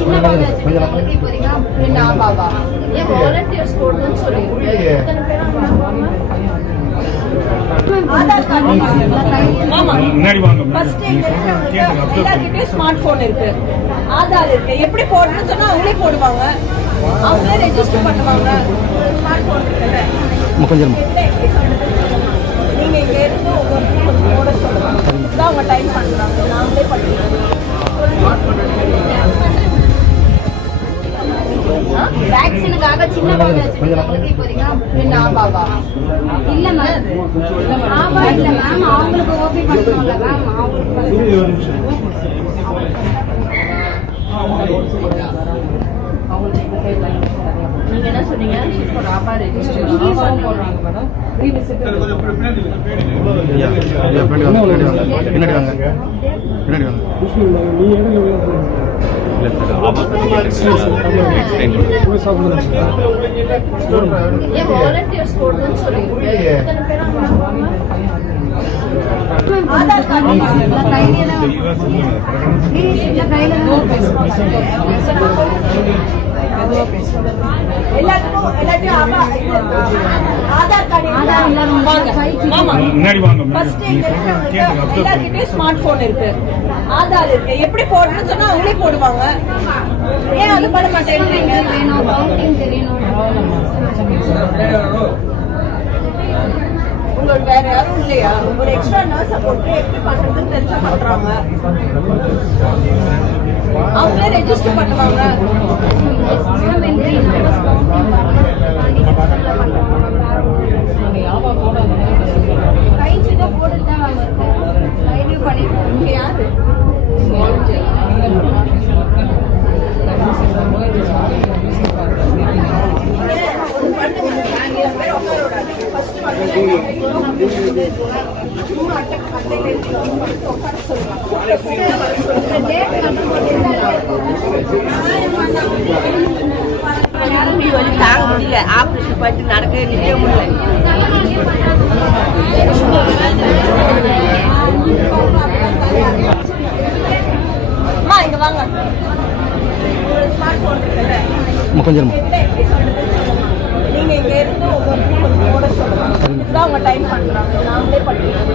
சின்ன பாபா வச்சிருக்கவங்களுக்கு இப்போ வரைக்கும் நான் பாபா ஏன் வாலண்டியர்ஸ் போடணும்னு சொல்லியிருக்கேன். ஆதார் கார்டு எல்லார்கிட்டயும் ஸ்மார்ட் போன் இருக்கு, ஆதார் இருக்கு. எப்படி போடணும்னு சொன்னா அவங்களே போடுவாங்க, அவங்களே ரெஜிஸ்டர் பண்ணுவாங்க. ஸ்மார்ட் போன் இருக்குல்ல, நீங்க இங்க இருந்து ஒவ்வொருத்தரும் போட சொல்லுவாங்க. அவங்க டைப் பண்றாங்க, நாங்களே பண்ணுவோம். வேக்சினுக்காக சின்ன பாபா வச்சிருக்கவங்களுக்கு இப்போ வரைக்கும் நான் பாபா இல்ல மேம், பாபா இல்ல மேம், அவங்களுக்கு ஓபி பண்ணணும்ல மேம். நீங்க என்ன சொன்னீங்க? ஆதார் ரெஜிஸ்ட்ரேஷன் போடுறாங்க மேடம். வாலண்டியர்ஸ் போடணும்னு சொல்லியிருக்கேன். ஆதார் கார்டு எல்லார்கிட்டயும் ஸ்மார்ட் போன் இருக்கு, ஆதார் இருக்கு. எப்படி போடணும்னு சொன்னா அவங்களே போடுவாங்க. ஏன் அது பண்ண மாட்டேன்றீங்க? வேணும், கவுண்டிங் தெரியணும். உங்களுக்கு வேற யாரும் இல்லையா? ஒரு எக்ஸ்ட்ரா நர்ஸ் போட்டு எப்படி பண்றதுன்னு தெரிஞ்சா பண்றாங்க, அவங்களே ரெஜிஸ்டர் பண்ணுவாங்க. கை சின்ன போட்டு தான் வாங்க இருக்கும், பண்ணிருக்கோம். யாரு தாங்க முடியல, ஆபரேஷன் பண்ணிட்டு நடக்க நிற்க முடியல. இங்க வாங்க, ஸ்மார்ட் போன் இருக்குல்ல, நீங்க இங்க இருந்து ஒவ்வொருத்தரும் போட சொல்லுவாங்க. அவங்க டைப் பண்றாங்க, நாங்களே பண்ணுவோம்.